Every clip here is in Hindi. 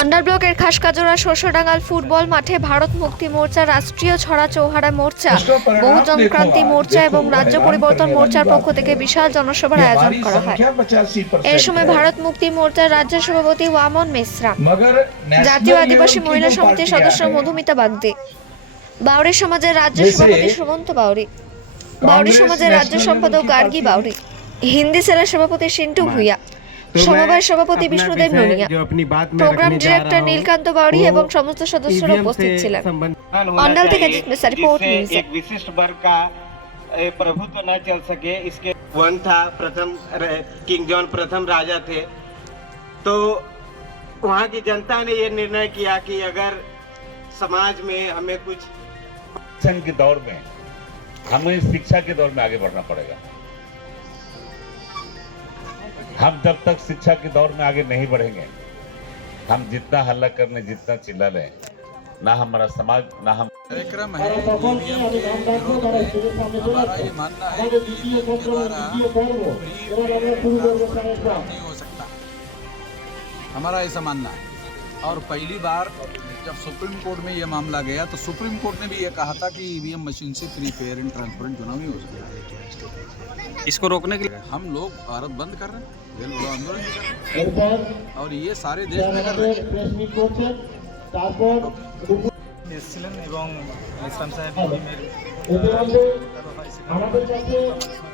আন্ডারব্লকের খাসকাজোড়া শস্যডাঙ্গাল ফুটবল মাঠে ভারত মুক্তি মোর্চা রাষ্ট্রীয় ছড়া চৌহারা মোর্চা বহুজন ক্রান্তি মোর্চা এবং রাজ্য পরিবর্তন মোর্চার পক্ষ থেকে বিশাল জনসভার আয়োজন করা হয়। এ সময় ভারত মুক্তি মোর্চার রাজ্য সভাপতি ওয়ামন মিশ্রা জাতীয় আদিবাসী মহিলা সমিতির সদস্য মধুমিতা বাগদে বাউরি সমাজের রাজ্য সভাপতি সুমন্ত বাউরি বাউরি সমাজের রাজ্য সম্পাদক গার্গী বাউরি হিন্দি সেলের সভাপতি সিন্টু ভুইয়া সমবায় সভাপতি বিষ্ণুদেব নুনিয়া প্রোগ্রাম ডিরেক্টর নীলকান্ত বাউরি এবং সমস্ত সদস্যরা উপস্থিত ছিলেন। অন্ডাল থেকে জিত রিপোর্ট নিউজ এক বিশিষ্ট प्रभुत्व न चल सके इसके वन था प्रथम किंग जॉन प्रथम राजा थे। तो वहाँ की जनता ने ये निर्णय किया कि अगर समाज में हमें कुछ के दौर में हमें शिक्षा के दौर में आगे बढ़ना पड़ेगा। हम जब तक शिक्षा के दौर में आगे नहीं बढ़ेंगे हम जितना हल्ला कर लें जितना चिल्ला लें ना हमारा समाज ना हम कार्यक्रम है। हमारा ये मानना है कि के द्वारा फ्री हो सकता। हमारा ऐसा मानना है। और पहली बार जब सुप्रीम कोर्ट में ये मामला गया तो सुप्रीम कोर्ट ने भी ये कहा था कि ईवीएम मशीन से फ्री फेयर एंड ट्रांसपेरेंट चुनाव नहीं हो सकता इसको रोकने के लिए हम लोग भारत बंद कर रहे हैं रेल बंद आंदोलन भी कर रहे हैं और ये सारे देश में कर रहे हैं এসেছিলেন এবং ইসলাম সাহেব ইমামের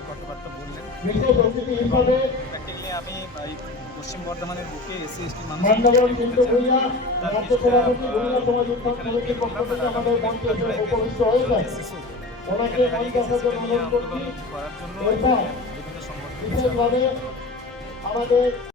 কথাবার্তা বললেন প্র্যাকটিক্যালি আমি এই পশ্চিম বর্ধমানের বুকে এসসি এসটি মানুষ তার কিছুটা, আহ, এখানে বিয়ে করলাম, আগামী দিনে তারপরে SSO, এখানে হারিয়ে গেছে সেটা নিয়ে আন্দোলন করার জন্য বিভিন্ন সংগঠন